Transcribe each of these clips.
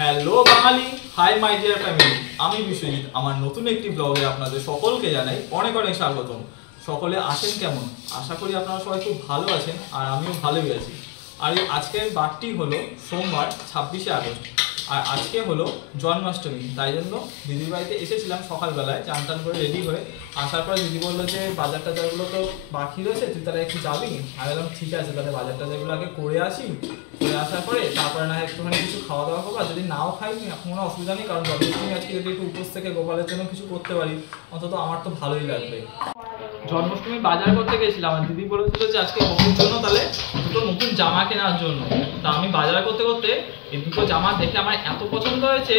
Hello Bangali, hi my dear family. আমি বিশ্বজিৎ। আমার নতুন একটি ব্লগে আপনাদের সকলকে জানাই অনেক অনেক স্বাগতম। সকলে আছেন কেমন? আশা করি আপনারা সবাই খুব ভালো আছেন, আর আমিও ভালোই আছি। আর আজকের বারটি হলো সোমবার 26শে আগস্ট, আর আজকে হলো জন্মাষ্টমী। তাই জন্য দিদির বাড়িতে এসেছিলাম সকালবেলায়, চান টান করে রেডি হয়ে। আসার পর দিদি বললো যে বাজার টাজারগুলো তো বাকি রয়েছে, তুই তাহলে একটু যাবি। আমি বললাম ঠিক আছে, তাহলে বাজার টাজারগুলো আগে করে আসি। করে আসার পরে তারপরে না একটুখানি কিছু খাওয়া দাওয়া করবো। আর যদি নাও খাই কোনো অসুবিধা নেই, কারণ জন্মাষ্টমী আজকে যদি একটু উপোস থেকে গোপালের জন্য কিছু করতে পারি, অন্তত আমার তো ভালোই লাগবে। জন্মাষ্টমী বাজার করতে গেছিলাম, আর দিদি বলেছিল যে আজকে বকুর জন্য তাহলে দুটো নতুন জামা কেনার জন্য। তা আমি বাজার করতে করতে এই দুটো জামা দেখে আমার এত পছন্দ হয়েছে,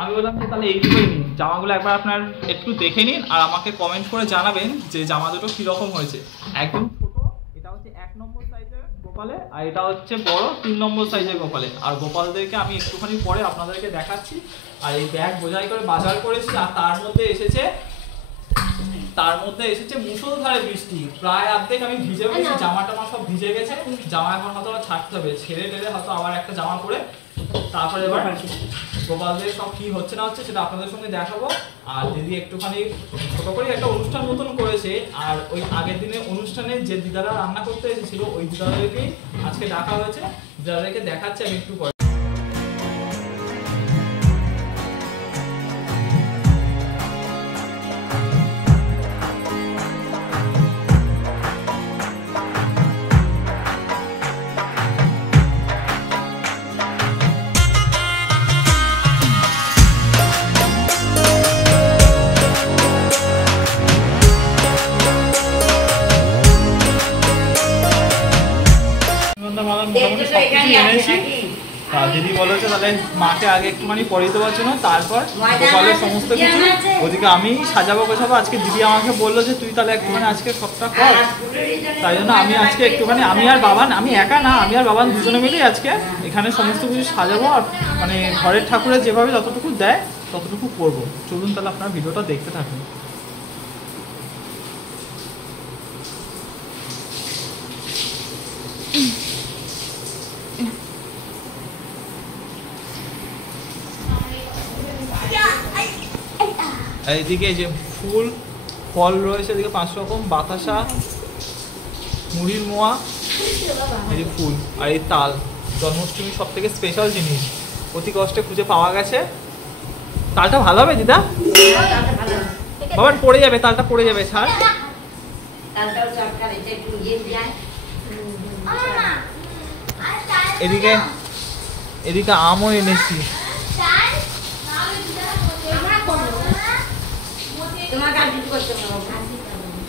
আমি বললাম যে তাহলে এই দুটোই নিন। জামাগুলো একবার আপনার একটু দেখে নিন, আর আমাকে কমেন্ট করে জানাবেন যে জামা দুটো কীরকম হয়েছে। একদম ছোট, এটা হচ্ছে 1 নম্বর সাইজের গোপালে, আর এটা হচ্ছে বড় 3 নম্বর সাইজের গোপালে। আর গোপালদেরকে আমি একটুখানি পরে আপনাদেরকে দেখাচ্ছি। আর এই ব্যাগ বোঝাই করে বাজার করেছি, আর তার মধ্যে এসেছে মুষলধারে বৃষ্টি। প্রায় অর্ধেক আমি ভিজে গেছি, জামা টামা সব ভিজে গেছে। জামা এখন হয়তো ছাড়তে হবে, ছেড়ে টেলে হয়তো আবার একটা জামা পরে তারপরে এবার গোপালদের সব কি হচ্ছে না হচ্ছে সেটা আপনাদের সঙ্গে দেখাবো। আর দিদি একটুখানি ছোট করে একটা অনুষ্ঠান মতন করেছে, আর ওই আগের দিনের অনুষ্ঠানে যে দিদারা রান্না করতে এসেছিল ওই দিদাদেরকেই আজকে ডাকা হয়েছে। দিদাদেরকে দেখাচ্ছে আমি একটু পরে। দিদি বলেছে তাহলে মাকে আগে একটুখানি পরিয়ে দেওয়ার জন্য, তারপর গোপালের সমস্ত কিছু ওদিকে আমি সাজাবো গোছাবো। আজকে দিদি আমাকে বললো যে তুই তাহলে একটুখানি আজকে সবটা কর। তাই জন্য আমি আজকে একটুখানি আমি আর বাবান, আমি একা না, আমি আর বাবান দুজনে মিলেই আজকে এখানে সমস্ত কিছু সাজাবো। আর মানে ঘরের ঠাকুরের যেভাবে যতটুকু দেয় ততটুকু করবো। চলুন তাহলে আপনার ভিডিওটা দেখতে থাকুন। এইদিকে যে ফুল ফল রয়েছে, এদিকে 5 রকম বাতাসা, মুড়ির মোয়া, এই যে ফুল, আর এই তাল। জন্মাষ্টমীর সব থেকে স্পেশাল জিনিস, অতি কষ্টে খুঁজে পাওয়া গেছে। তালটা ভালো হবে দিদা? বাবা পড়ে যাবে, তালটা পড়ে যাবে। ছাড়। এদিকে আমও এনেছি।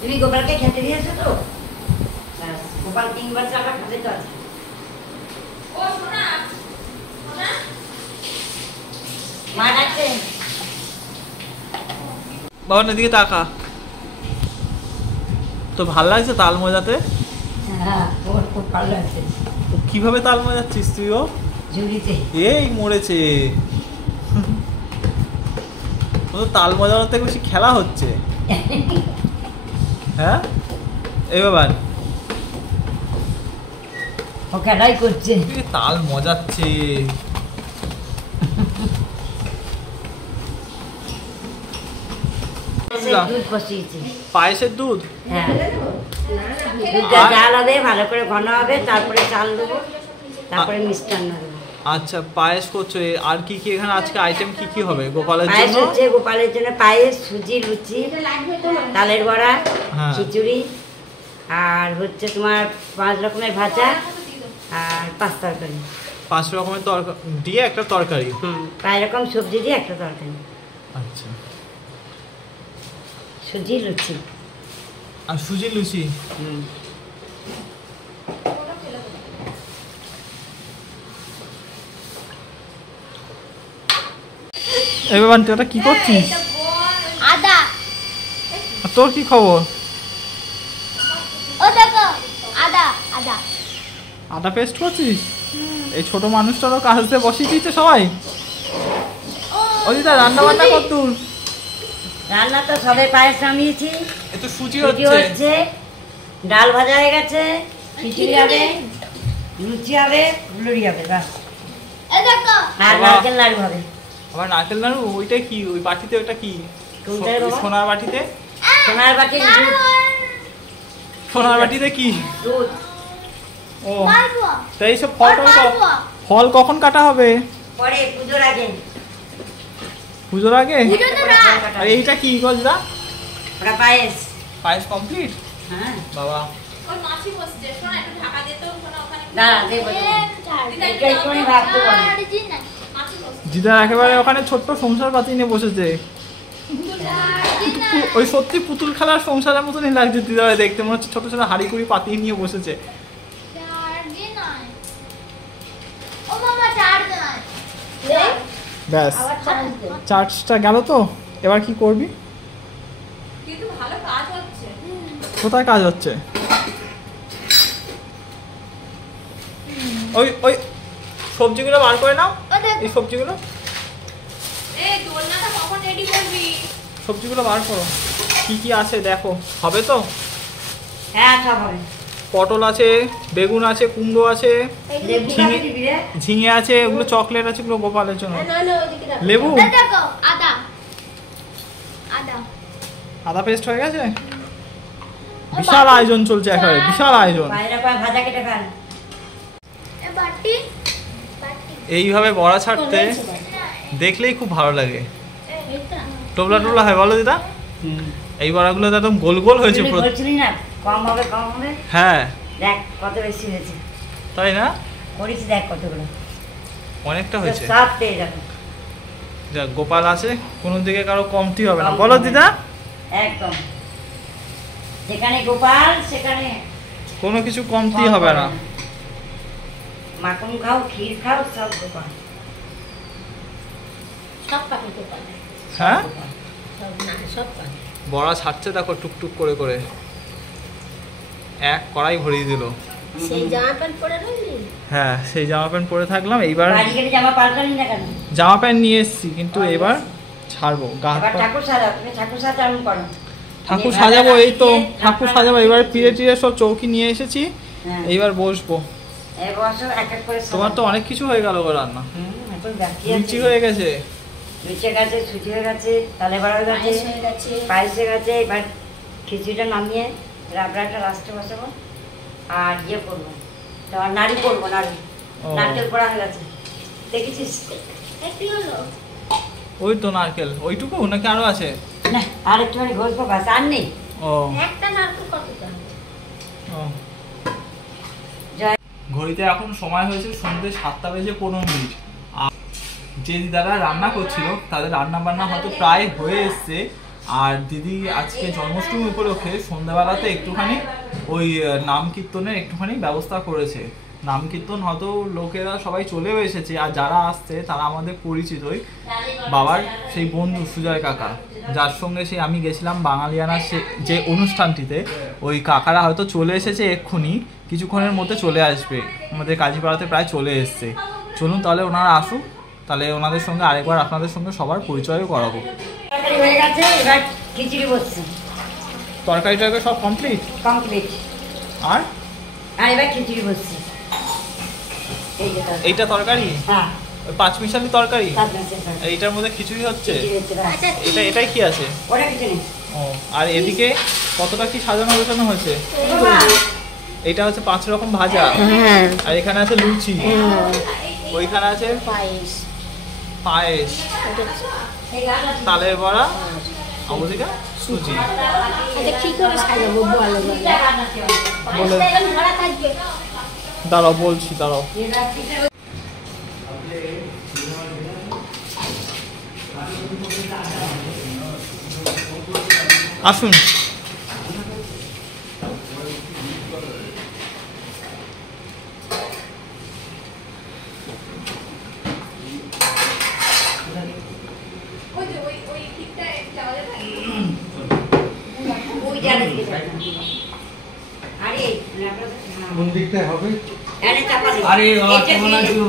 তুমি গোপালকে খেতে দিয়েছো তো? গোপাল 3 বার চাকা খেতে তো আছে। মা ডাকছে। বাবা এদিকে তাকা। তো ভালো লাগছে তাল মজাতে? হ্যাঁ, খুব ভালো লাগছে। কিভাবে তাল মজাচ্ছিস তুইও? ঝুড়িতে। এই মরেছে। তাল মজানোর থেকে বেশি খেলা হচ্ছে। হ্যাঁ এই বাবা ও খেলাই করছে, তাল মজাচ্ছে। পায়েসের দুধ, হ্যাঁ দুধটা জাল হবে, ভালো করে ঘন হবে, তারপরে চাল দেবো, তারপরে মিষ্টান্ন দেবো। আচ্ছা পায়েস করছো। আর কি কি এখানে আজকে আইটেম কি কি হবে গোপালের পায়েস জন্য? হচ্ছে গোপালের জন্য পায়েস, সুজি, লুচি, তালের বড়া, খিচুড়ি, আর হচ্ছে তোমার 5 রকমের ভাজা, আর 5 তরকারি। 5 রকমের তরকারি দিয়ে একটা তরকারি। 5 রকম সবজি দিয়ে একটা তরকারি। আচ্ছা সুজি লুচি। আর সুজি লুচি। এবার তুই কি করছিস? আদা। তোর কি খবর? ও দেখো আদা আদা আদা পেস্ট করছিস? এই ছোট মানুষটারও কাজতে বসিয়ে দিচ্ছে সবাই। ও দিদা রান্না বান্না কর তুই? রান্না তো সবে পায়েস নামিয়েছি, একটু সুজি হচ্ছে, ডাল ভাজা হয়ে গেছে, খিচুড়ি হবে, লুচি হবে, ফুলুরি হবে। বাস এই দেখো আর বাবা। নারকেল নাড়ু হবে। আবার নারকেল নাড়ু ওইটা কি? ওই বাটিতে ওটা কি? কোনটা রে বাবা? সোনার বাটিতে? সোনার বাটির দুধ। সোনার বাটিতে কি? দুধ। ও পারবো তাই সব ফল টল পারবো ফল কখন কাটা হবে? পরে পুজোর আগে। পুজোর আগে? পুজো তো না আর এইটা কি গজরা? ওটা পায়েস। পায়েস কমপ্লিট? হ্যাঁ বাবা ওই মাছি বসছে, শোনা একটু ঢাকা দিয়ে তো শোনা ওখানে না দেবো দেবো। এটা একটুখানি ভাত দেবো আমি। অরিজিনাল মাছি বসছে। দিদা একেবারে ওখানে ছোট্ট সংসার পাতি নিয়ে বসেছে। ওই সত্যি পুতুল খেলার সংসারের মতনই লাগছে দিদা দেখতে, মনে হচ্ছে ছোট ছোট হাড়ি কুড়ি পাতি নিয়ে বসেছে। অরিজিনাল ও মামা চার দেন ব্যাস আবার চার দেন চার্জটা গেল তো, এবার কি করবি? কিন্তু ভালো কাজ হচ্ছে। কোথায় কাজ হচ্ছে? ওই ওই সবজিগুলো বার করে নাও, ও দেখ এই সবজিগুলো এই দোলনাটা কখন রেডি করবি? সবজিগুলো বার করো, কি কি আছে দেখো। হবে তো? হ্যাঁ সব হবে। পটল আছে, বেগুন আছে, কুমড়ো আছে, লেবু কাটে দিবি রে? ঝিঙে আছে, ওগুলো চকলেট আছে, ওগুলো গোপালের জন্য। না না ওদিকে রাখ লেবু এই দেখো আদা আদা আদা পেস্ট হয়ে গেছে। বিশাল আয়োজন চলছে, একেবারে বিশাল আয়োজন। বাইরে পায় ভাজা কেটে খান। এ বাটি বাটি এইভাবে বড়া ছাড়তে দেখলেই খুব ভালো লাগে। এটা টোবলা টোবলা হয় বলো দিদা? এই বড়াগুলো তো একদম গোল গোল হয়েছে তুই পুরো। বলছিলি না কম হবে কম হবে, হ্যাঁ দেখ কত বেশি হয়েছে। তাই না? করিস দেখ কতগুলো, অনেকটা তো হয়েছে। সব পেয়ে যাবো। যাক গোপাল আছে, কোনো দিকে কারো কমতি হবে না বলো দিদা? একদম, যেখানে গোপাল সেখানে কোনো কিছু কমতি হবে না। মাখন খাও ক্ষীর খাও সব গোপাল। সব কাটে তো পারে হ্যাঁ সব না সব কাটে বড়া ছাড়ছে দেখো টুকটুক করে করে, এক কড়াই ভরিয়ে দিল। সেই জামা প্যান্ট পরে রইলি হ্যাঁ সেই জামা প্যান্ট পরে থাকলাম, এইবার বাড়ি গেলে জামা পাল্টালি না কেন? জামা প্যান্ট নিয়ে এসেছি কিন্তু এবার ছাড়বো গা হাত এবার পা- ঠাকুর সাজাও, তুমি ঠাকুর সাজানো করো। ঠাকুর এবার সাজাবো, এই তো রাত্রিতে ঠাকুর রান্না সাজাবো। করে এবার দিয়েছি। পিড়ে টিড়ে সব চৌকি নিয়ে এসেছি, হ্যাঁ। এইবার বসবো। এই বসো এক এক করে তোমার তো সাজাও। অনেক কিছু হয়ে গেল গো রান্না, এখন বাকি লুচি আছে। হয়ে গেছে, লুচি গেছে, সুজি হয়ে গেছে, তালে বড়া হয়ে গেছে, পায়েস হয়ে গেছে পায়েস হয়ে গেছে। এবার খিচুড়িটা নামিয়ে রাবড়াটা লাস্টে বসাবো আর ইয়ে করবো, তোমার নাড়ু করবো, নাড়ু ও। নারকেল করা হয়ে গেছে দেখেছিস? একটু হলো ওই তো নারকেল ওইটুকু নাকি আরো আছে? না আর একটুখানি ঘষবো বাস, আর নেই। ও একটা নারকেল কতটা ও। জয় ঘড়িতে এখন সময় হয়েছে সন্ধ্যে 7:15। আর যে দিদারা রান্না করছিল তাদের রান্না বান্না হয়তো প্রায় হয়ে এসছে। আর দিদি আজকে জন্মাষ্টমী উপলক্ষে সন্ধ্যাবেলাতে একটুখানি ওই নাম কীর্তনের একটুখানি ব্যবস্থা করেছে। নাম কীর্তন হয়তো লোকেরা সবাই চলেও এসেছে, আর যারা আসছে তারা আমাদের পরিচিতই, বাবার সেই বন্ধু সুজয় কাকা, যার সঙ্গে সেই আমি গেছিলাম বাঙালিয়ানা যে অনুষ্ঠানটিতে। ওই কাকারা হয়তো চলে এসেছে এক্ষুনি, কিছুক্ষণের মধ্যে চলে আসবে, আমাদের কাজীপাড়াতে প্রায় চলে এসছে। চলুন তাহলে ওনারা আসুক, তাহলে ওনাদের সঙ্গে আরেকবার আপনাদের সঙ্গে সবার পরিচয়ও করাবো। তরকারি হয়ে গেছে, এবার খিচুড়ি বসছে তরকারি টরকারি সব কমপ্লিট। কমপ্লিট। আর আর এবার খিচুড়ি বসছে, এই যে তরকারি। এইটা তরকারি, হ্যাঁ ওই পাঁচমিশালি তরকারি, তার মধ্যে তরকারি। এইটার মধ্যে খিচুড়ি হচ্ছে। খিচুড়ি হচ্ছে, ব্যাস। আচ্ছা এটাই কি আছে? ওটা কিছু নেই। ও আর এদিকে কতটা কি সাজানো গোছানো হয়েছে? এইটা হচ্ছে 5 রকম ভাজা, হ্যাঁ আর এখানে আছে লুচি, ওইখানে আছে পায়েস পায়েস, তালের বড়া, অবদিকে সুজি। এটা কি করে সাজাবো বলো বলে ভরা থাকবে দাঁড়াও বলছি, দাঁড়াও। আসুন। ওই যে ওই দিকটা যাওয়া যাবে? ওই জায়গা থেকে যাবে। আরে হ্যাঁ। কোন দিকটায় হবে? আরে চাপা দে। আরে বাবা এইটা কেমন দিয়ে- আছো?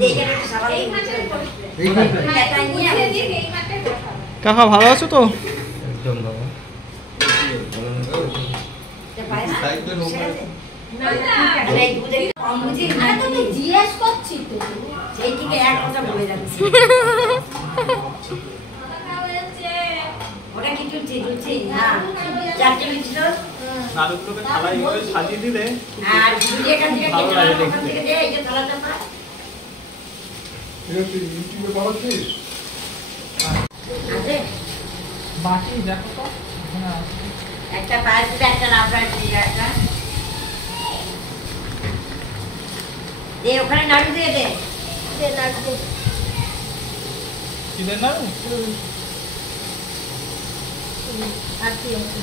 এইখানে একটু সাবান দিয়ে মুছে দেবো। এইখানটায়? এটা নিয়ে বুঝিয়ে আমি- দিয়ে এই মাঠটায় বসাবো। কাকা ভালো আছো তো? একদম বাবা। এটা পায়েস সাইডে বসে নোংরা। গেছে? তাহলে এই দুধে কম বুঝি না আমি তো জিজ্ঞেস করছি তো। সেই থেকে এক কথা বলে যাচ্ছে। ওটা কি লুচি? লুচি না, 4টে লুচি তো। নাড়ুগুলোকে থালায় এইভাবে সাজিয়ে দিলে আর লুচি এখান থেকে ভালো কেটে লাগে ওখান দেখতে। থেকে দে, এই যে থালাটা পা। আছে? বাকি দেখো তো এখানে আছে। একটা পায়েস দিলে, একটা লাফড়া দিয়ে একটা। দে ওখানে নাড়ু দিয়ে দে। দে নাড়ু। কি দেন নাড়ু? আর কি আছে?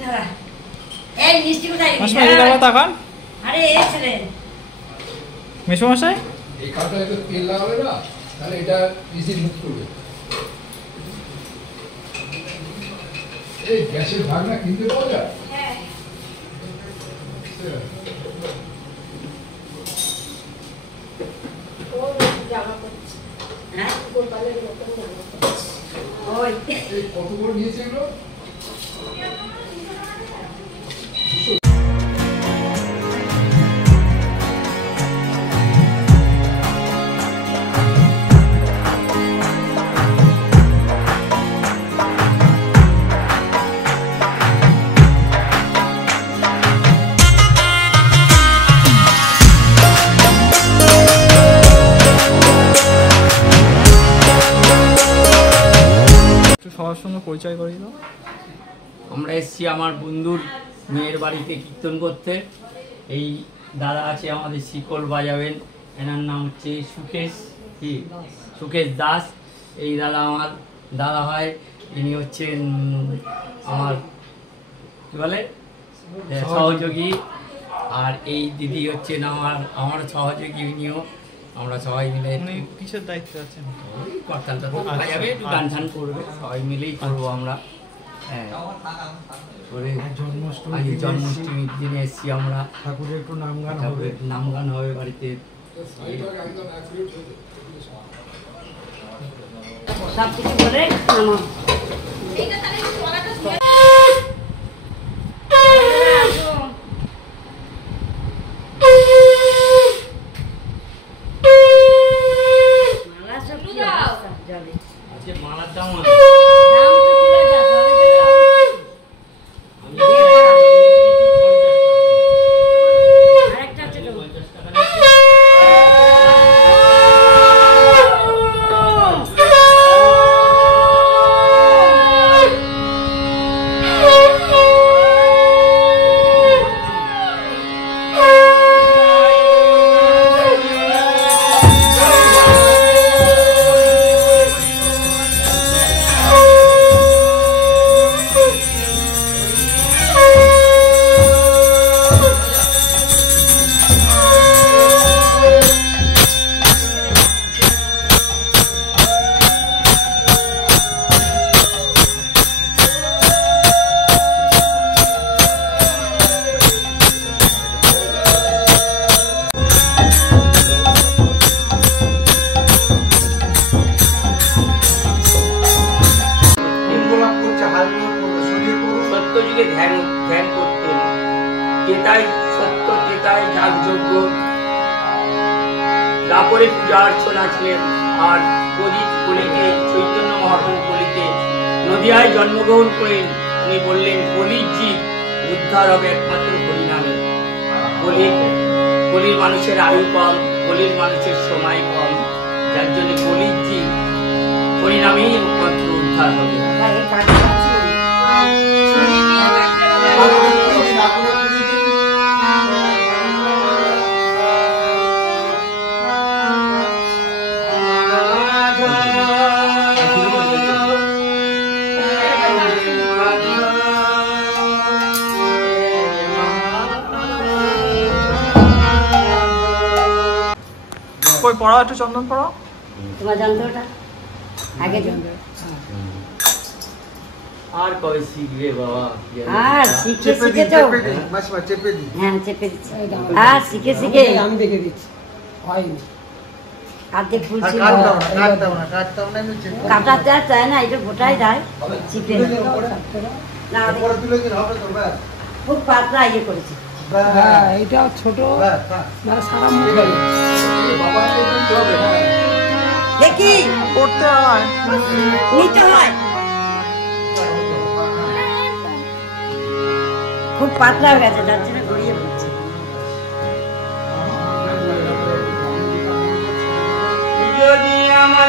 দাঁড়া। এই মিষ্টি কোথায় রেখেছিস? মাসি এদিকে একবার তাকান। আরে এই ছেলে। মেসোমশাই এই কাঠটা একটু তেল লাগাবে না, তাহলে এটা ইজি মুখ করবে। এই গ্যাসের ভাগনা কিনতে পাওয়া যায়? হ্যাঁ। ও জামা পড়ছে। হ্যাঁ? গোপালের মতন জামা পড়ছে। ওই। এই কত করে নিয়েছে এগুলো? একটু সবার সঙ্গে পরিচয় করিয়ে দাও। আমরা এসেছি আমার বন্ধুর মেয়ের বাড়িতে কীর্তন করতে। এই দাদা আছে আমাদের, শিকল বাজাবেন। এনার নাম হচ্ছে সুকেশ দাস। এই দাদা আমার দাদা হয়। ইনি হচ্ছেন আমার কী বলে সহযোগী। আর এই দিদি হচ্ছেন আমার সহযোগী। ইনিও আমরা সবাই মিলে উনি কিসের দায়িত্বে আছেন? করতালটা তো দেখা যাবে, একটু গান টান করবে, সবাই মিলেই করবো আমরা। হ্যাঁ, করে জন্মাষ্টমীর দিনে এসেছি আমরা। ঠাকুরের একটু নাম গান হবে, ঠাকুরের নাম গান হবে বাড়িতে। একদম অ্যাকুরেট হয়েছে। সব কিছু বলে নামো। এইটা তাহলে একটু কলাটা দিয়ে মালা সব কি অবস্থা যাবে। আজকে মালার দাম দাম তো তুলে যা, সবাই চলে আরেকটা আছে তো। 50 টাকা। সত্যযুগে ধ্যান করতেন। তেতাই সত্য, তেতাই যাগযজ্ঞ, তারপরে পূজা অর্চনা ছিলেন। আর কলিতে চৈতন্য মহাপ্রভু কলিতে নদিয়ায় জন্মগ্রহণ করেন। উনি বললেন কলির জীব উদ্ধার হবে একমাত্র হরিনামে। কলির মানুষের আয়ু কম, কলির মানুষের সময় কম, যার জন্য কলির জীব হরিনামেই একমাত্র উদ্ধার হবে। কই পড়াও, একটু চন্দন পড়াও। তোমার যন্ত্রটা আগে যন্ত্র আর কবে শিখবে বাবা? আর শিখে শিখে তো মাসিমা চেপে দিই। হ্যাঁ চেপে দিচ্ছি। আর শিখে শিখে আমি দেখে দিচ্ছি, হয়নি। অর্ধেক ফুল আর ছিল কাটতাম না এমনি চেক কাটাতে আর চায় না, এটা গোটাই দেয় চিপে না, পরে তুলে দিন হবে তো ব্যাস খুব পাতলা ইয়ে করেছি। হ্যাঁ এটা ছোট ব্যাস সারা ঠিক আছে বাবা নিতে হবে হ্যাঁ দেখি করতে হয় নিতে হয়, খুব পাতলা হয়ে গেছে যার জন্য গড়িয়ে পড়ছে। যদি আমার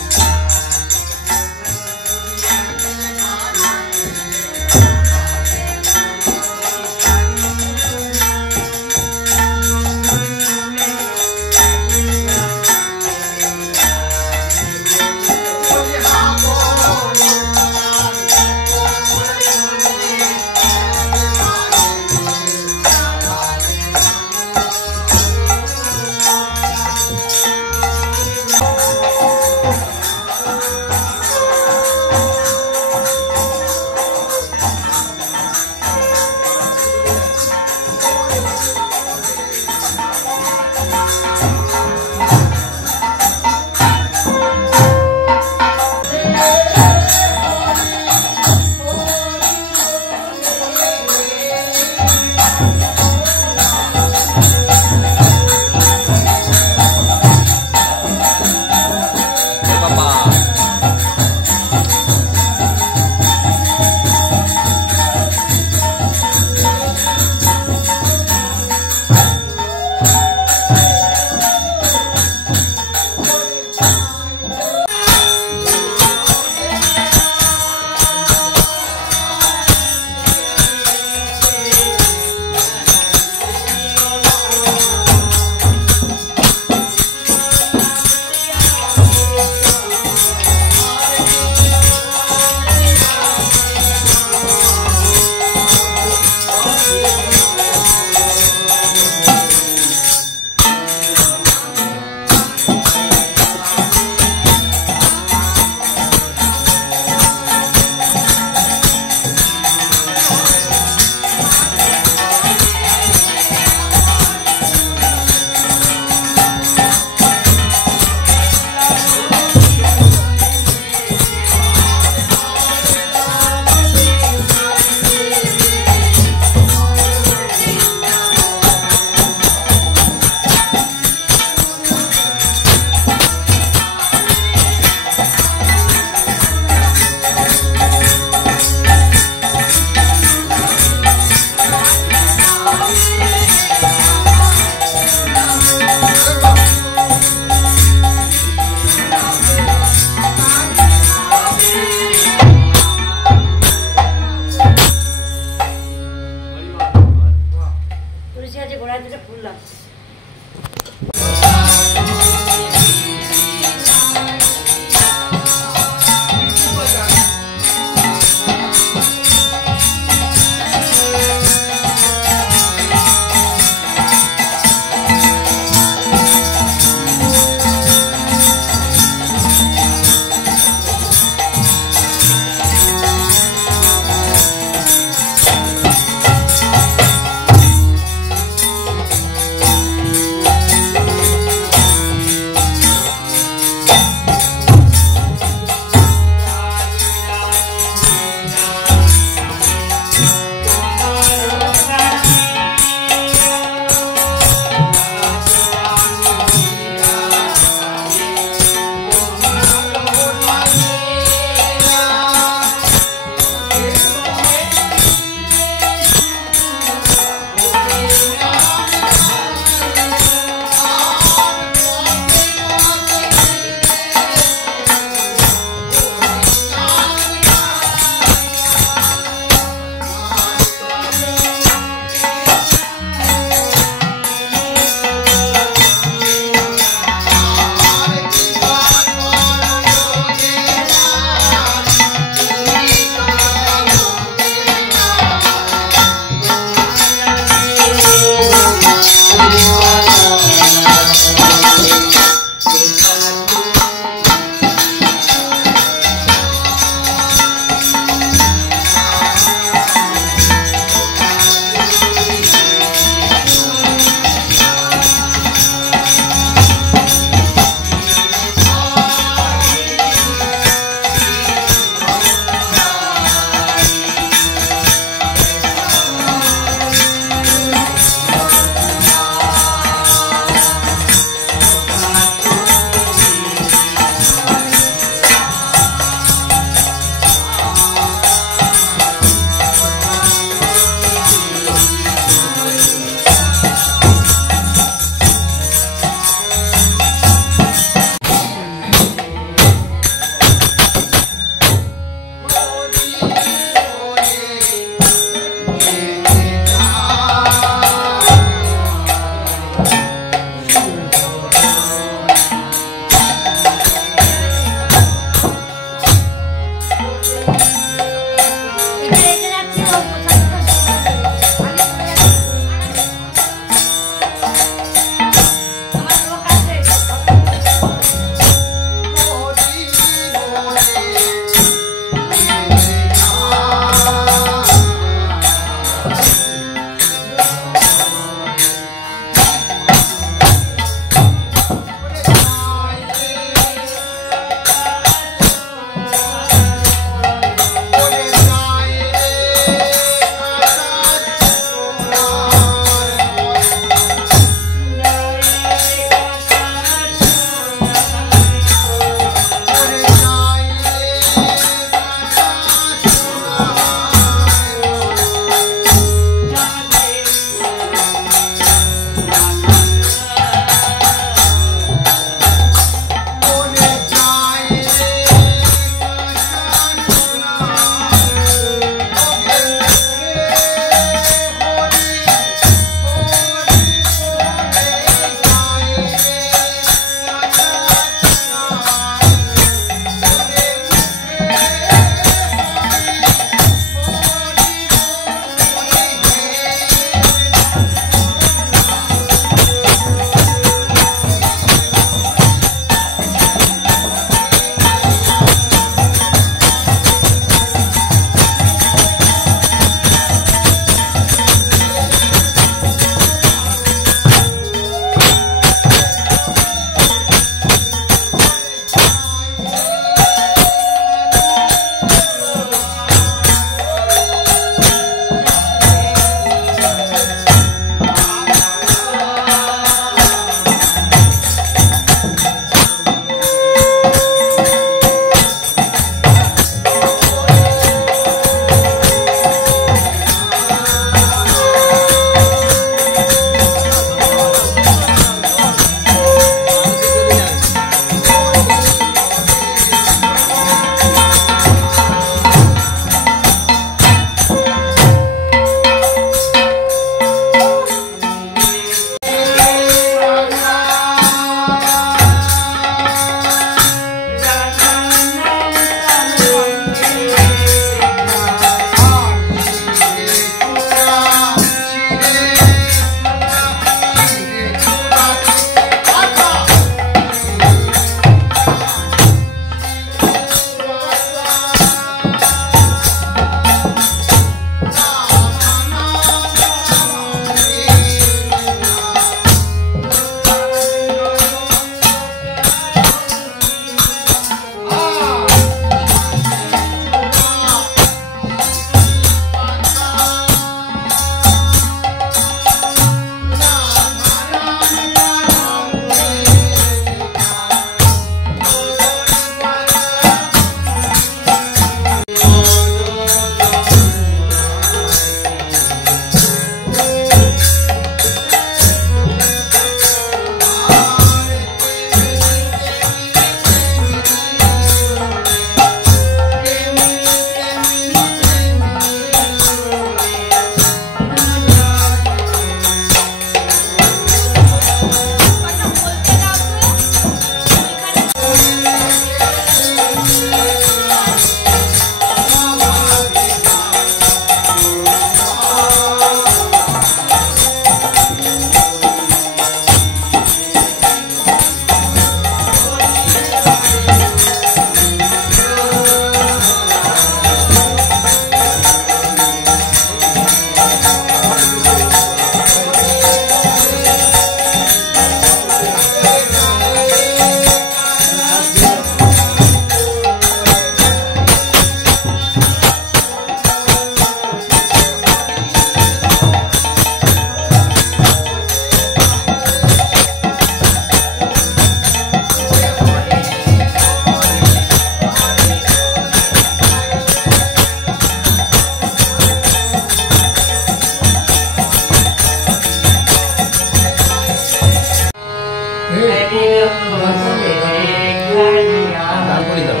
তারপরে দাও।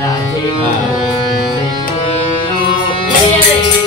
রাধে হ্যাঁ। সেই জন্য